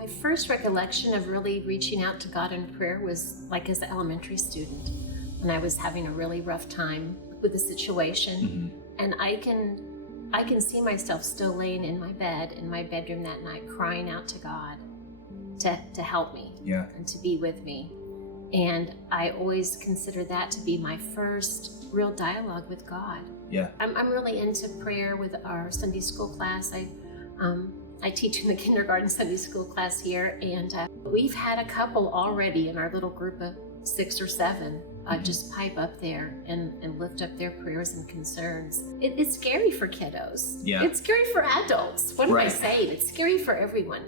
My first recollection of really reaching out to God in prayer was like as an elementary student, when I was having a really rough time with a situation. And I can see myself still laying in my bed in my bedroom that night, crying out to God to help me and to be with me. And I always consider that to be my first real dialogue with God. I'm really into prayer with our Sunday school class. I teach in the kindergarten Sunday school class here, and we've had a couple already in our little group of 6 or 7 just pipe up there and lift up their prayers and concerns. It's scary for kiddos. It's scary for adults. What am I saying? It's scary for everyone.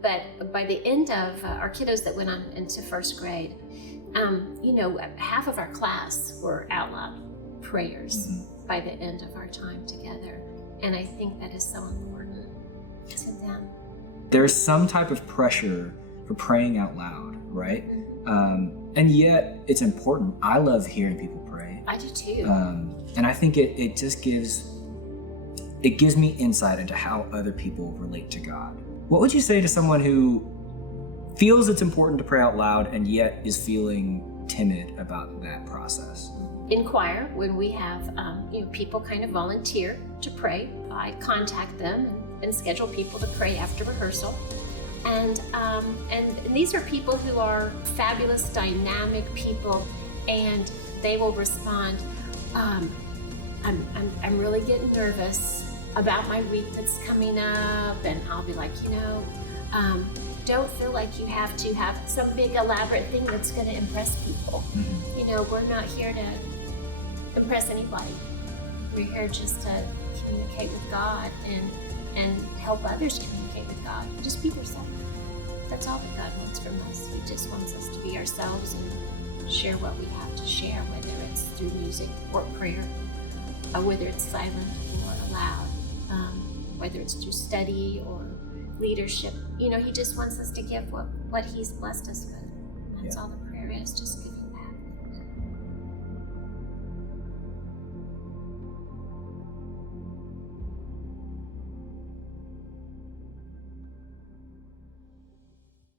But by the end of our kiddos that went on into first grade, half of our class were out loud prayers by the end of our time together. And I think that is so important to them. There's some type of pressure for praying out loud, right? And yet it's important. I love hearing people pray. I do too. And I think it just gives me insight into how other people relate to God. What would you say to someone who feels it's important to pray out loud and yet is feeling timid about that process? In choir, when we have people kind of volunteer to pray, I contact them and schedule people to pray after rehearsal. And these are people who are fabulous, dynamic people, and they will respond, I'm really getting nervous about my week that's coming up, and I'll be like, don't feel like you have to have some big elaborate thing that's going to impress people. We're not here to impress anybody. We're here just to communicate with God and help others communicate with God. Just be yourself. That's all that God wants from us. He just wants us to be ourselves and share what we have to share, whether it's through music or prayer, or whether it's silent or loud, whether it's through study or leadership. He just wants us to give what He's blessed us with. That's all the prayer is, just give